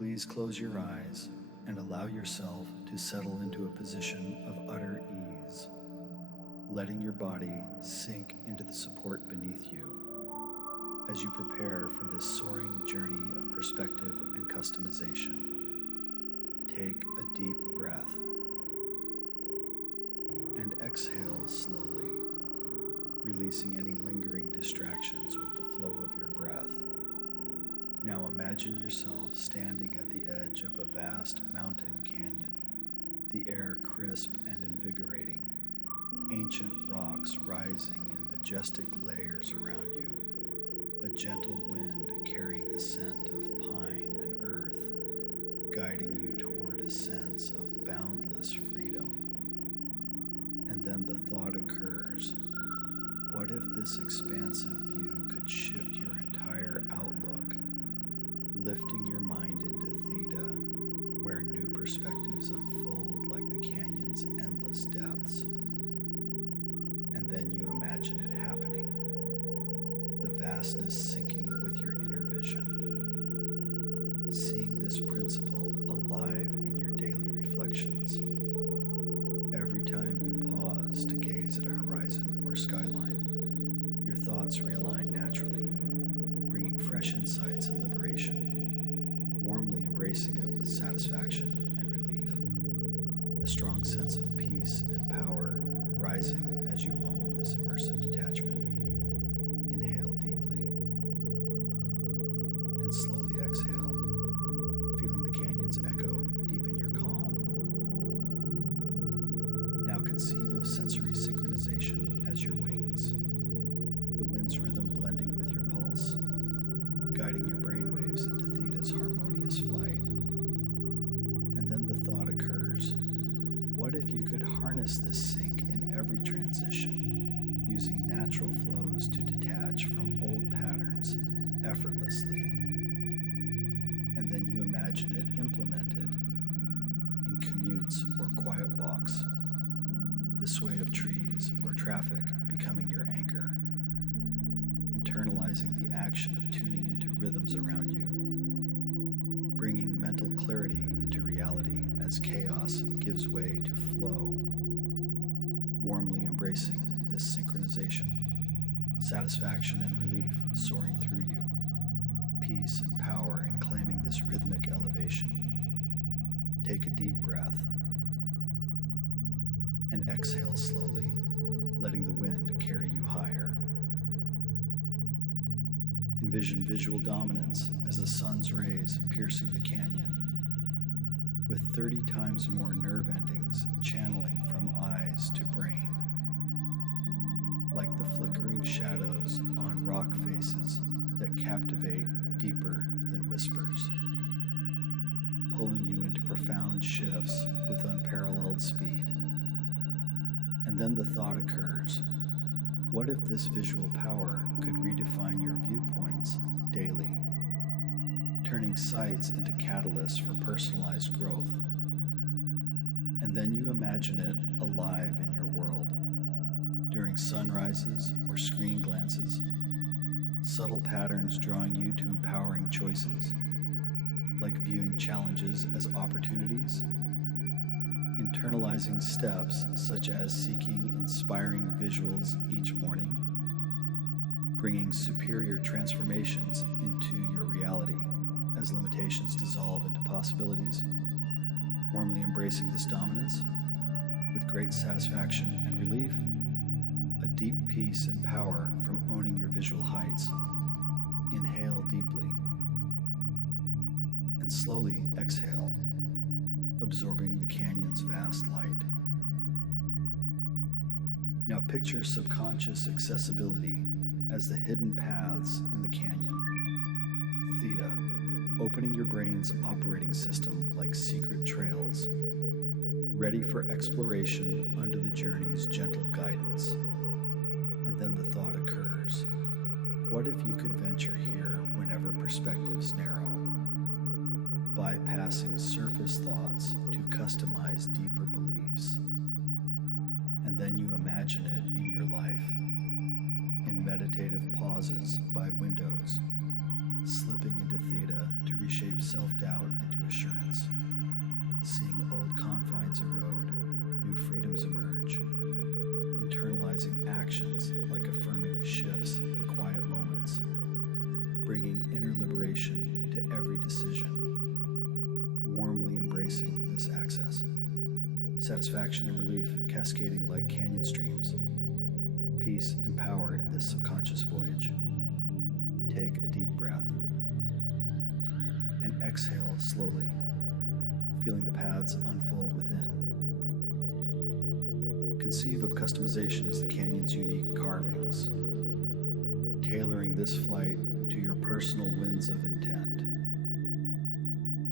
Please close your eyes and allow yourself to settle into a position of utter ease, letting your body sink into the support beneath you as you prepare for this soaring journey of perspective and customization. Take a deep breath and exhale slowly, releasing any lingering distractions with the flow of your breath. Now imagine yourself standing at the edge of a vast mountain canyon, the air crisp and invigorating, ancient rocks rising in majestic layers around you, a gentle wind carrying the scent of pine and earth, guiding you toward a sense of boundless freedom. And then the thought occurs, what if this expansive view could shift your entire outlook, lifting your mind into theta, where new perspectives unfold like the canyon's endless depths. And then you imagine it happening, the vastness sinking with your inner vision, seeing this principle alive in your daily reflections. Every time you pause to gaze at a horizon or skyline, your thoughts realign naturally, bringing fresh insights and liberation, warmly embracing it with satisfaction and relief, a strong sense of peace and power rising as you own this immersive detachment. Inhale deeply and slowly exhale, feeling the canyon's echo deepen your calm. Now conceive of sensory synchronization as your wings, the wind's rhythm blending with your pulse, guiding your brainwaves into theta's harmonious flight. And then the thought occurs, what if you could harness this sync in every transition, using natural flows to detach from old patterns effortlessly? And then you imagine it implemented in commutes or quiet walks, the sway of trees or traffic becoming your anchor, internalizing the action of tuning into rhythms around you, bringing mental clarity into reality as chaos gives way to flow, warmly embracing this synchronization, satisfaction and relief soaring through you, peace and power in claiming this rhythmic elevation. Take a deep breath and exhale slowly, letting the wind carry you higher. Envision visual dominance as the sun's rays piercing the canyon, with 30 times more nerve endings channeling from eyes to brain, like the flickering shadows on rock faces that captivate deeper than whispers, pulling you into profound shifts with unparalleled speed. And then the thought occurs, what if this visual power could redefine your viewpoints daily, turning sights into catalysts for personalized growth? And then you imagine it alive in your world, during sunrises or screen glances, subtle patterns drawing you to empowering choices, like viewing challenges as opportunities, internalizing steps such as seeking inspiring visuals each morning, bringing superior transformations into your reality as limitations dissolve into possibilities, warmly embracing this dominance with great satisfaction and relief, a deep peace and power from owning your visual heights. Inhale deeply and slowly exhale, absorbing the canyon's vast light. Now picture subconscious accessibility as the hidden paths in the canyon. Theta, opening your brain's operating system like secret trails, ready for exploration under the journey's gentle guidance. And then the thought occurs, what if you could venture here whenever perspectives narrow, bypassing surface thoughts to customize deeper beliefs? And then you imagine it in your life, in meditative pauses by windows, slipping into theta to reshape self-doubt into integration into every decision, warmly embracing this access. Satisfaction and relief cascading like canyon streams. Peace and power in this subconscious voyage. Take a deep breath and exhale slowly, feeling the paths unfold within. Conceive of customization as the canyon's unique carvings, tailoring this flight to your personal winds of intent,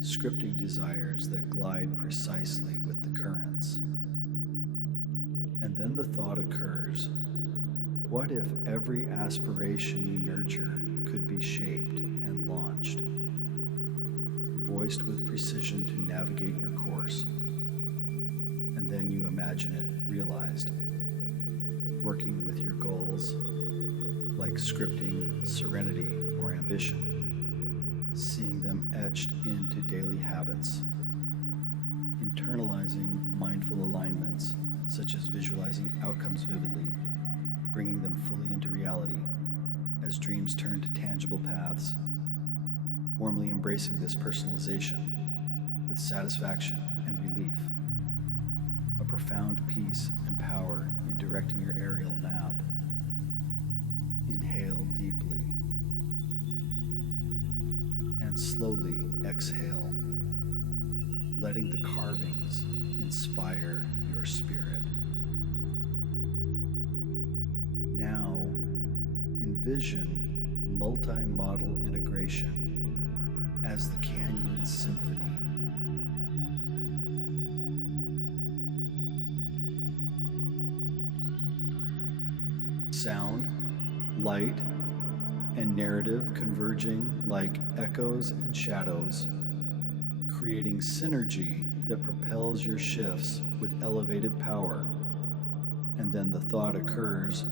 scripting desires that glide precisely with the currents. And then the thought occurs, what if every aspiration you nurture could be shaped and launched, voiced with precision to navigate your course? And then you imagine it realized, working with your goals, like scripting serenity or ambition, seeing them etched into daily habits, internalizing mindful alignments, such as visualizing outcomes vividly, bringing them fully into reality as dreams turn to tangible paths, warmly embracing this personalization with satisfaction and relief, a profound peace and power in directing your aerial map. Inhale deeply and slowly exhale, letting the carvings inspire your spirit. Now, envision multi-model integration as the canyon symphony. Sound, light, and narrative converging like echoes and shadows, creating synergy that propels your shifts with elevated power. And then the thought occurs,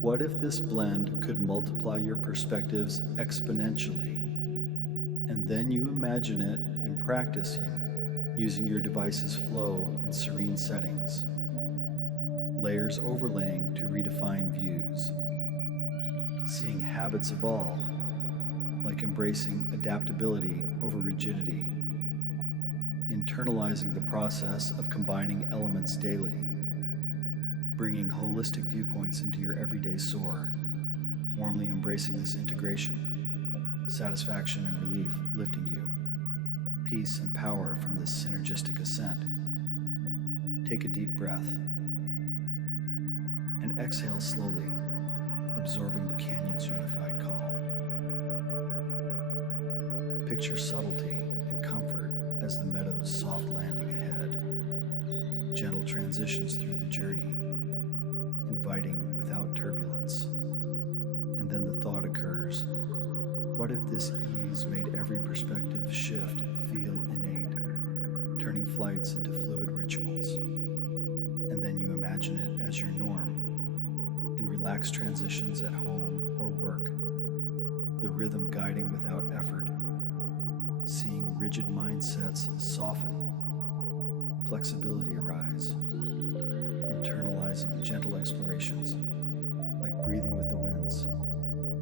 what if this blend could multiply your perspectives exponentially? And then you imagine it in practice using your device's flow in serene settings, layers overlaying to redefine views, seeing habits evolve, like embracing adaptability over rigidity, internalizing the process of combining elements daily, bringing holistic viewpoints into your everyday soar, warmly embracing this integration, satisfaction and relief lifting you, peace and power from this synergistic ascent. Take a deep breath and exhale slowly, absorbing the canyon's unified call. Picture subtlety and comfort as the meadow's soft landing ahead, gentle transitions through the journey, inviting without turbulence. And then the thought occurs, what if this ease made every perspective shift feel innate, turning flights into fluid rituals? And then you imagine it as your norm, in relaxed transitions at home or work, the rhythm guiding without effort, seeing rigid mindsets soften, flexibility arise, internalizing gentle explorations, like breathing with the winds,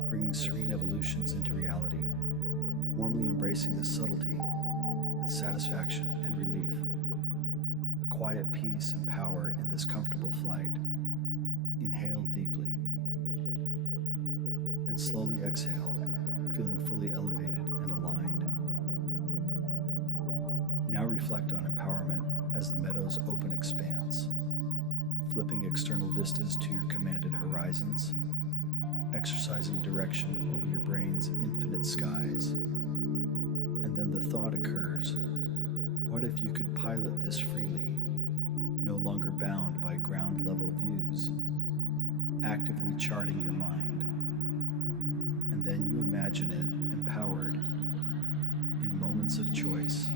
bringing serene evolutions into reality, warmly embracing this subtlety with satisfaction and relief, a quiet peace and power in this comfortable flight. Inhale deeply and slowly exhale, feeling fully elevated and aligned. Now reflect on empowerment as the meadow's open expanse, flipping external vistas to your commanded horizons, exercising direction over your brain's infinite skies. And then the thought occurs, what if you could pilot this freely, no longer bound by ground level views, actively charting your mind? And then you imagine it empowered in moments of choice,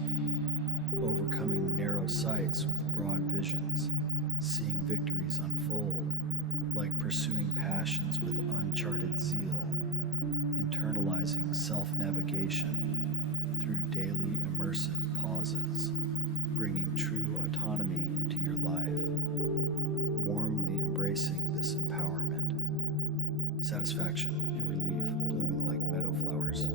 overcoming narrow sights with broad visions, seeing victories unfold, like pursuing passions with uncharted zeal, internalizing self-navigation through daily immersive pauses, bringing true autonomy into your life, warmly embracing this empowerment, satisfaction and relief blooming like meadow flowers,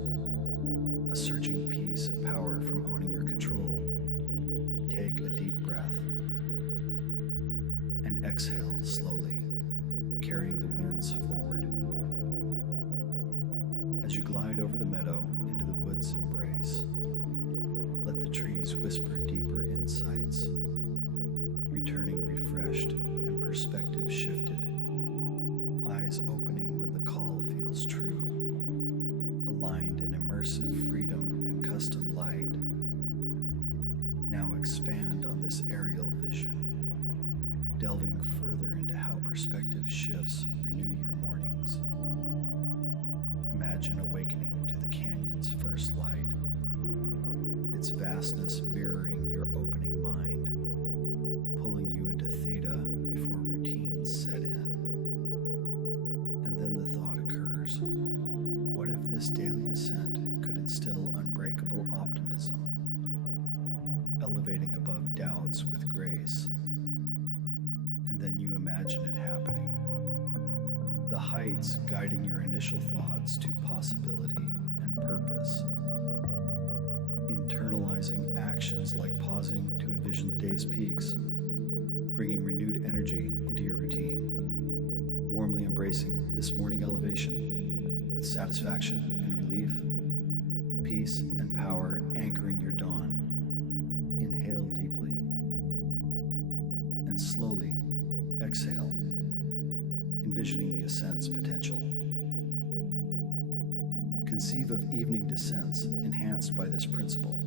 glide over the meadow into the wood's embrace, let the trees whisper deeper insights, returning refreshed and perspective shifted, eyes opening when the call feels true, aligned in immersive freedom and custom light. Now expand on this aerial vision, delving further into how perspective shifts renew your mornings. Imagine awakening to the canyon's first light, its vastness mirroring your opening mind, pulling you into theta before routines set in. And then the thought occurs, what if this daily ascent could instill unbreakable optimism, elevating above doubts with grace? And then you imagine it happening. The heights guiding your initial thoughts to possibility and purpose. Internalizing actions like pausing to envision the day's peaks, bringing renewed energy into your routine. Warmly embracing this morning elevation with satisfaction and relief. Peace and power anchoring your dawn. Inhale deeply. And slowly exhale, envisioning the ascent's potential. Conceive of evening descents enhanced by this principle,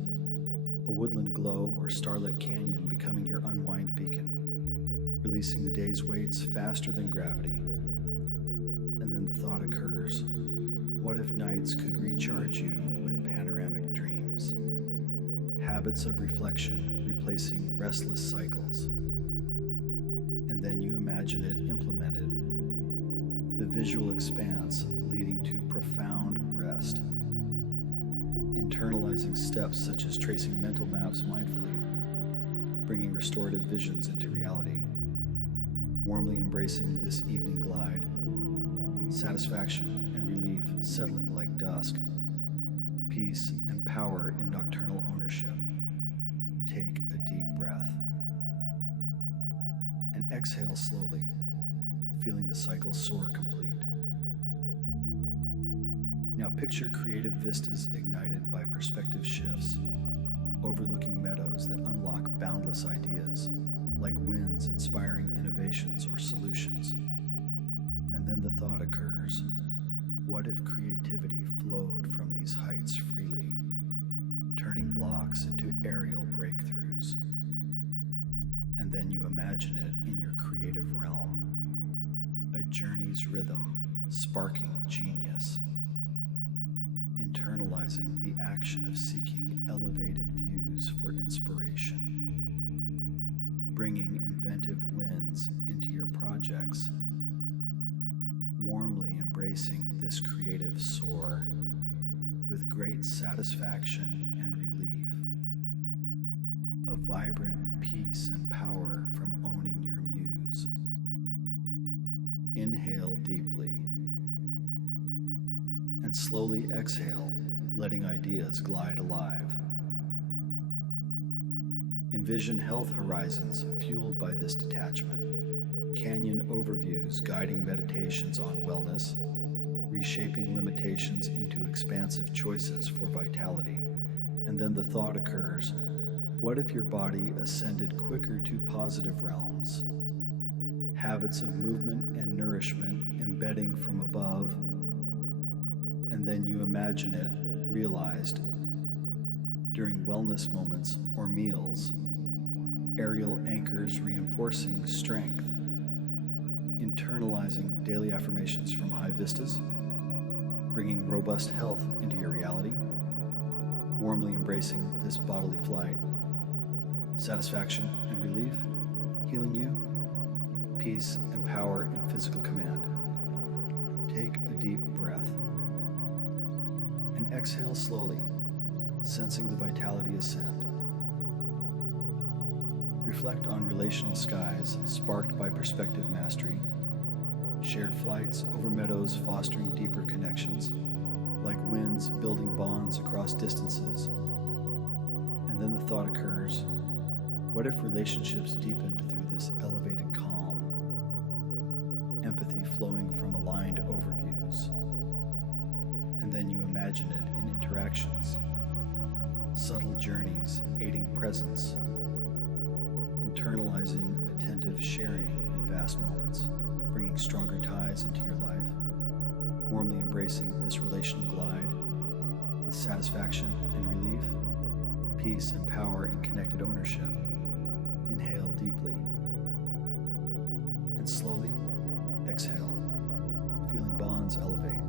a woodland glow or starlit canyon becoming your unwind beacon, releasing the day's weights faster than gravity. And then the thought occurs, what if nights could recharge you with panoramic dreams? Habits of reflection replacing restless cycles. And then you imagine it implemented, the visual expanse leading to profound rest, internalizing steps such as tracing mental maps mindfully, bringing restorative visions into reality, warmly embracing this evening glide, satisfaction and relief settling like dusk, peace and power in nocturnal ownership. Take a deep breath and exhale slowly, feeling the cycle soar complete. Now picture creative vistas ignited by perspective shifts, overlooking meadows that unlock boundless ideas, like winds inspiring innovations or solutions. And then the thought occurs, what if creativity flowed from these heights freely, turning blocks into aerial breakthroughs? And then you imagine it in your creative realm, a journey's rhythm sparking genius, internalizing the action of seeking elevated views for inspiration, bringing inventive winds into your projects, warmly embracing this creative soar with great satisfaction and relief, a vibrant peace and power from owning your muse. Inhale deeply and slowly exhale, letting ideas glide alive. Envision health horizons fueled by this detachment, canyon overviews guiding meditations on wellness, reshaping limitations into expansive choices for vitality. And then the thought occurs, what if your body ascended quicker to positive realms? Habits of movement and nourishment embedding from above. And then you imagine it realized during wellness moments or meals, aerial anchors reinforcing strength, internalizing daily affirmations from high vistas, bringing robust health into your reality, warmly embracing this bodily flight, satisfaction and relief, healing you, peace and power in physical command. Take a deep breath and exhale slowly, sensing the vitality ascend. Reflect on relational skies sparked by perspective mastery, shared flights over meadows fostering deeper connections, like winds building bonds across distances. And then the thought occurs, what if relationships deepened through this elevated calm, empathy flowing from aligned overviews? And then you imagine imagine it in interactions, subtle journeys aiding presence, internalizing attentive sharing in vast moments, bringing stronger ties into your life, warmly embracing this relational glide with satisfaction and relief, peace and power in connected ownership. Inhale deeply and slowly exhale, feeling bonds elevate.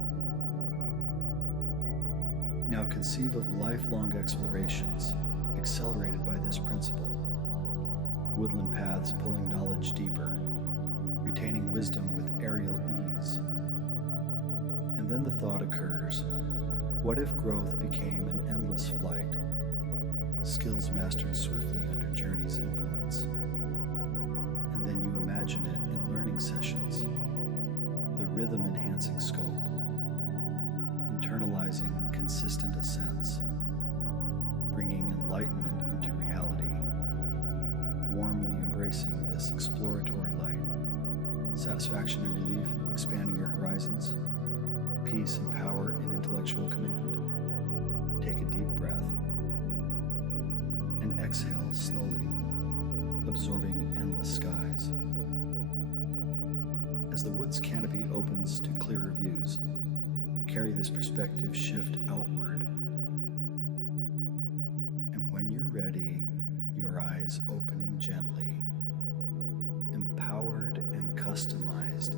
Now conceive of lifelong explorations accelerated by this principle. Woodland paths pulling knowledge deeper, retaining wisdom with aerial ease. And then the thought occurs, what if growth became an endless flight, skills mastered swiftly under journey's influence? And then you imagine it in learning sessions, the rhythm-enhancing scope, internalizing consistent ascents, bringing enlightenment into reality, warmly embracing this exploratory light, satisfaction and relief expanding your horizons, peace and power in intellectual command. Take a deep breath and exhale slowly, absorbing endless skies. As the wood's canopy opens to clearer views, carry this perspective shift outward. And when you're ready, your eyes opening gently, empowered and customized